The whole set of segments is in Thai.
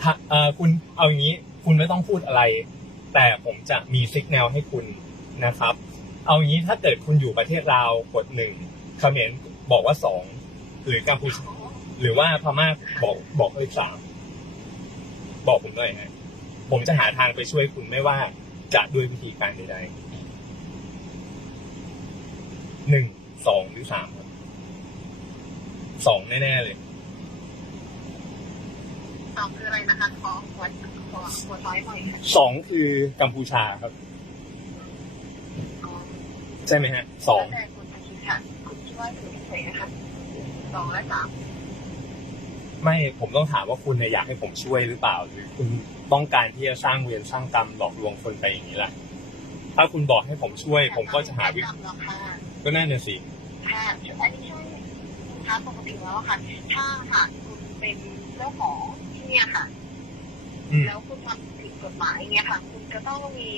ถ้าเอ่อคุณเอาอย่างนี้ คุณไม่ต้องพูดอะไร แต่ผมจะมีสัญญาณให้คุณนะครับ เอาอย่างนี้ถ้าเกิดคุณอยู่ประเทศลาวกดหนึ่งเขมรบอกว่าสองหรือกัมพูชาหรือว่าพม่าบอกบอกเลขสามบอกผมหน่อยฮะผมจะหาทางไปช่วยคุณไม่ว่าจะด้วยวิธีการใดๆหนึ่งสองหรือสามครับสองแน่ๆเลย สองคืออะไรนะคะขอหัวขอหัวท้ายหน่อยค่ะสองคือกัมพูชาครับ ใช่ไหมฮะสองแต่คุณคิดค่ะคุณคิดว่าถึงเฉยนะคะสองและสามไม่ผมต้องถามว่าคุณเนี่ยอยากให้ผมช่วยหรือเปล่า หรือคุณต้องการที่จะสร้างเวรสร้างกรรมหลอกลวงคนไปอย่างนี้แหละถ้าคุณบอกให้ผมช่วย ผมก็จะหาวิแนะนำหรอกค่ะก็น่าเนี่ยสิค่ะอันนี้ช่ถ้าปกติแล้วค่ะ ถ้าหากคุณเป็นเจ้าของที่ เนี่ยค่ะ อืมแล้วคุณทำผิดกฎหมายเงี้ยค่ะ คุณจะต้องมี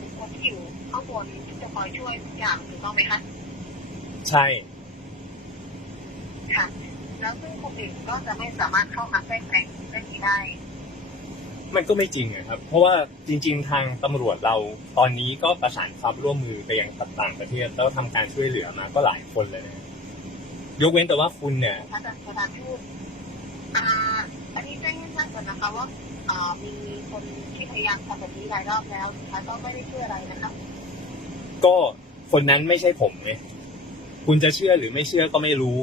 บุคคลที่อยู่ข้างบนที่จะคอยช่วยทุกอย่างถูกต้องไหมคะ ใช่ ค่ะ แล้วซึ่งคนอื่นก็จะไม่สามารถเข้ามาแทรกแซงเรื่องนี้ได้ มันก็ไม่จริงอะครับ เพราะว่าจริง ๆ ทางตำรวจเราตอนนี้ก็ประสานความร่วมมือไปยังต่างประเทศแล้วทำการช่วยเหลือมาก็หลายคนเลยนะยกเว้นแต่ว่าคุณเนี่ยอาจารย์ประธานทูต อ่าอันนี้แจ้งให้ทราบก่อนนะคะว่าอ่ามีคนที่พยายามทำแบบนี้หลายรอบแล้วสุดท้ายก็ไม่ได้ช่วยอะไรนะคะก็คนนั้นไม่ใช่ผมไงคุณจะเชื่อหรือไม่เชื่อก็ไม่รู้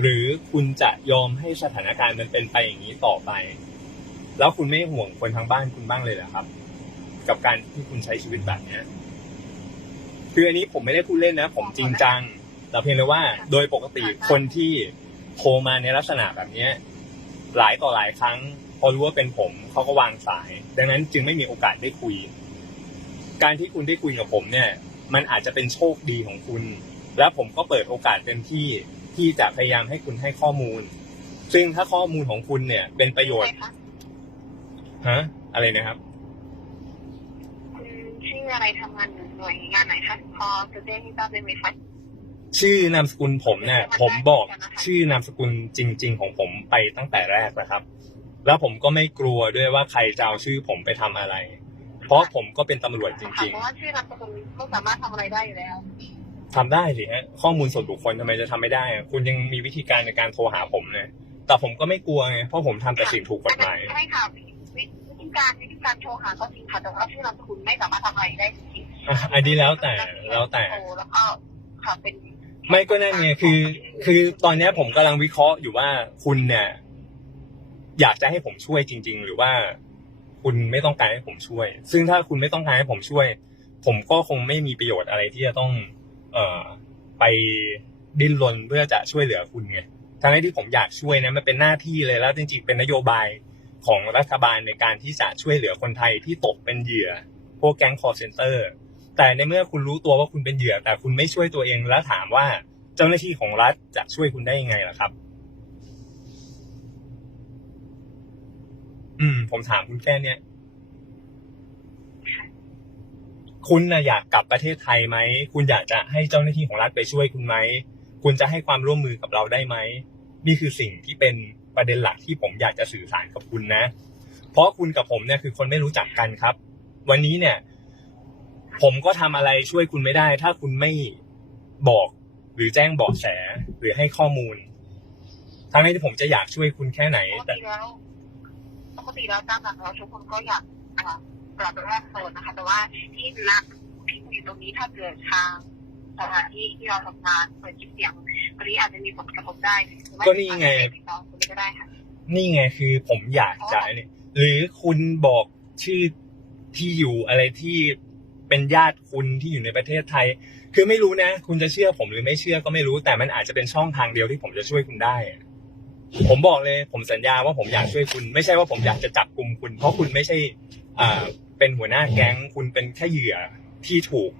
หรือคุณจะยอมให้สถานการณ์มันเป็นไปอย่างนี้ต่อไป แล้วคุณไม่ห่วงคนทางบ้านคุณบ้างเลยเหรอครับ กับการที่คุณใช้ชีวิตแบบเนี้ยคืออันนี้ผมไม่ได้พูดเล่นนะ ผมจริงจังแต่เพียงแต่ว่าโดยปกติคนที่โทรมาในลักษณะแบบเนี้ย หลายต่อหลายครั้ง พอรู้ว่าเป็นผมเขาก็วางสาย ดังนั้นจึงไม่มีโอกาสได้คุย การที่คุณได้คุยกับผมเนี่ย มันอาจจะเป็นโชคดีของคุณ และผมก็เปิดโอกาสเต็มที่ที่จะพยายามให้คุณให้ข้อมูล ซึ่งถ้าข้อมูลของคุณเนี่ย เป็นประโยชน์ใช่คะฮะอะไรนะครับคุณชื่ออะไรทำงานอยู่หน่วยงานไหนคะพอจะแจ้งให้ทราบได้ไหมคะ ชื่อนามสกุลผมเนี่ยผมบอกชื่อนามสกุลจริง ๆ ของผมไปตั้งแต่แรกนะครับ แล้วผมก็ไม่กลัวด้วยว่าใครจะเอาชื่อผมไปทำอะไร เพราะผมก็เป็นตำรวจจค่ะริง เพราะว่าชื่อนามสกุลไม่สามารถทำอะไรได้อยู่แล้ว ๆทำได้สิฮะข้อมูลส่วนบุคคลทำไมจะทำไม่ได้อะคุณยังมีวิธีการในการโทรหาผมเนี่ยแต่ผมก็ไม่กลัวไงเพราะผมทำแต่สิ่งถูกกฎหมาย ใช่ค่ะวิวิธีการวิธีการโทรหาก็จริงค่ะแต่ว่าชื่อนามสกุลไม่สามารถทำอะไรได้จริงอะอันนี้แล้วแต่แล้วแต่ โทรแล้วก็ค่ะเป็น ไม่ก็นั่นไงคือ คือตอนเนี้ยผมกำลังวิเคราะห์อยู่ว่าคุณเนี่ย อยากจะให้ผมช่วยจริง ๆ หรือว่า คุณไม่ต้องการให้ผมช่วย ซึ่งถ้าคุณไม่ต้องการให้ผมช่วย ผมก็คงไม่มีประโยชน์อะไรที่จะต้อง เอ่อไปดิ้นรนเพื่อจะช่วยเหลือคุณไงทั้งที่ผมอยากช่วยนะมันเป็นหน้าที่เลยแล้วจริงๆเป็นนโยบายของรัฐบาลในการที่จะช่วยเหลือคนไทยที่ตกเป็นเหยื่อพวกแก๊งคอร์เซนเตอร์ แต่ในเมื่อคุณรู้ตัวว่าคุณเป็นเหยื่อ แต่คุณไม่ช่วยตัวเองแล้วถามว่าเจ้าหน้าที่ของรัฐจะช่วยคุณได้ยังไงล่ะครับ อืม ผมถามคุณแค่เนี้ยคุณนะอยากกลับประเทศไทยไหม คุณอยากจะให้เจ้าหน้าที่ของรัฐไปช่วยคุณไหม คุณจะให้ความร่วมมือกับเราได้ไหม นี่คือสิ่งที่เป็นประเด็นหลักที่ผมอยากจะสื่อสารกับคุณนะ เพราะคุณกับผมเนี่ยคือคนไม่รู้จักกันครับ วันนี้เนี่ย ผมก็ทำอะไรช่วยคุณไม่ได้ ถ้าคุณไม่บอกหรือแจ้งเบาะแสหรือให้ข้อมูล ทั้งที่ผมจะอยากช่วยคุณแค่ไหน ปกแต่ติแล้วปกติแล้วตามหลักเราทุกคนก็อยากอ่ากลับไปแรกโซนนะคะ แต่ว่าที่นักที่อยู่ตรงนี้ถ้าเกิดทางสถานที่ที่เราทำงานเปิดคลิปเสียงตอนนี้อาจจะมีผลกระทบได้หรือว่าก็นี่ไง ติดต่อคุณก็ได้ค่ะ นี่ไงคือผมอยากจะเนี่ยหรือคุณบอกชื่อที่อยู่อะไรที่ เป็นญาติคุณที่อยู่ในประเทศไทย คือไม่รู้นะ คุณจะเชื่อผมหรือไม่เชื่อก็ไม่รู้ แต่มันอาจจะเป็นช่องทางเดียวที่ผมจะช่วยคุณได้ ผมบอกเลย ผมสัญญาว่าผมอยากช่วยคุณ ไม่ใช่ว่าผมอยากจะจับกลุ่มคุณ เพราะคุณไม่ใช่อ่าเป็นหัวหน้าแก๊ง คุณเป็นแค่เหยื่อที่ถูก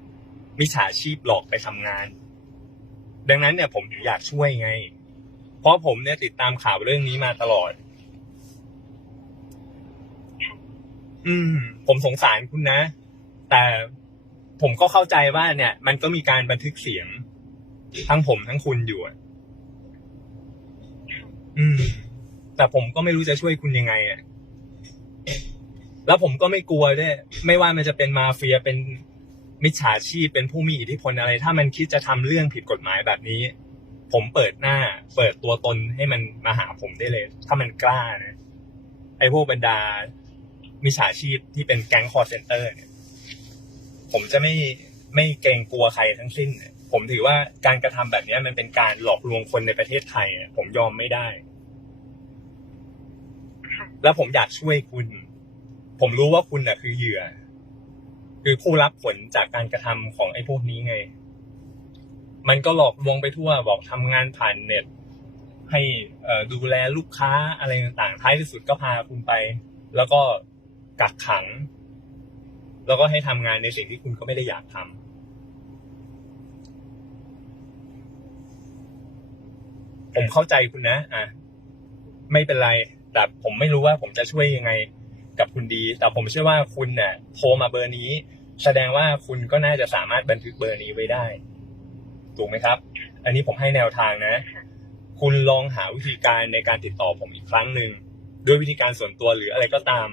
มิจฉาชีพหลอกไปทำงาน ดังนั้นเนี่ย ผมถึงอยากช่วยไง เพราะผมเนี่ยติดตามข่าวเรื่องนี้มาตลอด อืม ผมสงสารคุณนะ แต่ ผมก็เข้าใจว่าเนี่ย มันก็มีการบันทึกเสียง ทั้งผมทั้งคุณอยู่อะอืม แต่ผมก็ไม่รู้จะช่วยคุณยังไงอะแล้วผมก็ไม่กลัวด้วย ไม่ว่ามันจะเป็นมาเฟียเป็นมิจฉาชีพเป็นผู้มีอิทธิพลอะไร ถ้ามันคิดจะทำเรื่องผิดกฎหมายแบบนี้ ผมเปิดหน้า เปิดตัวตนให้มันมาหาผมได้เลย ถ้ามันกล้านะไอ้พวกบรรดามิจฉาชีพที่เป็นแก๊งคอร์เซนเตอร์เนี่ย ผมจะไม่ไม่เกรงกลัวใครทั้งสิ้น ผมถือว่าการกระทำแบบนี้มันเป็นการหลอกลวงคนในประเทศไทยผมยอมไม่ได้ แล้วผมอยากช่วยคุณ ผมรู้ว่าคุณน่ะ คือเหยื่อ คือผู้รับผลจากการกระทำของไอ้พวกนี้ไง มันก็หลอกลวงไปทั่วบอกทำงานผ่านเน็ต ให้ดูแลลูกค้าอะไรต่างๆท้ายที่สุดก็พาคุณไป แล้วก็กักขัง แล้วก็ให้ทำงานในสิ่งที่คุณก็ไม่ได้อยากทำผมเข้าใจคุณนะ อะ ไม่เป็นไร แต่ผมไม่รู้ว่าผมจะช่วยยังไงกับคุณดี แต่ผมเชื่อว่าคุณเนี่ยโทรมาเบอร์นี้ แสดงว่าคุณก็น่าจะสามารถบันทึกเบอร์นี้ไว้ได้ ถูกไหมครับ อันนี้ผมให้แนวทางนะ คุณลองหาวิธีการในการติดต่อผมอีกครั้งหนึ่งด้วยวิธีการส่วนตัวหรืออะไรก็ตาม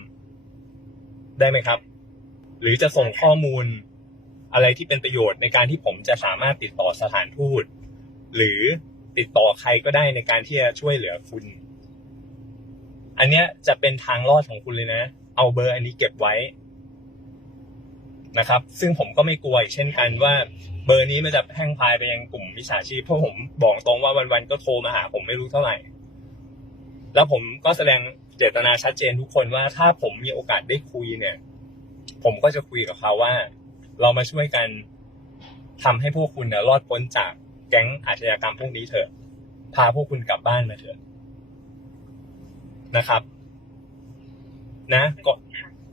ได้ไหมครับ หรือจะส่งข้อมูลอะไรที่เป็นประโยชน์ในการที่ผมจะสามารถติดต่อสถานทูต หรือติดต่อใครก็ได้ในการที่จะช่วยเหลือคุณ อันเนี้ยจะเป็นทางรอดของคุณเลยนะ เอาเบอร์อันนี้เก็บไว้นะครับ ซึ่งผมก็ไม่กลัวอีกเช่นกันว่าเบอร์นี้มันจะแพร่งพายไปยังกลุ่มมิจฉาชีพเพราะผมบอกตรงว่าวันๆก็โทรมาหา ผมไม่รู้เท่าไหร่ แล้วผมก็แสดงเจตนาชัดเจนทุกคนว่าถ้าผมมีโอกาสได้คุยเนี่ย ผมก็จะคุยกับเขาว่า เรามาช่วยกันทำให้พวกคุณเนี่ยรอดพ้นจากแก๊งอาชญากรรมพวกนี้เถอะ พาพวกคุณกลับบ้านมาเถอะนะครับ นะก่อน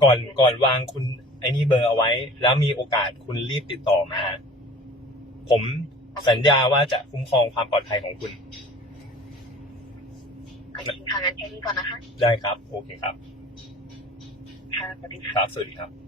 ก่อนก่อนวางคุณไอ้นี่เบอร์เอาไว้ แล้วมีโอกาสคุณรีบติดต่อมา ผมสัญญาว่าจะคุ้มครองความปลอดภัยของคุณโอเคค่ะงั้นแค่นี้ก่อนนะคะ ได้ครับ โอเคครับ ค่ะสวัสดีค่ะครับ สวัสดีครับ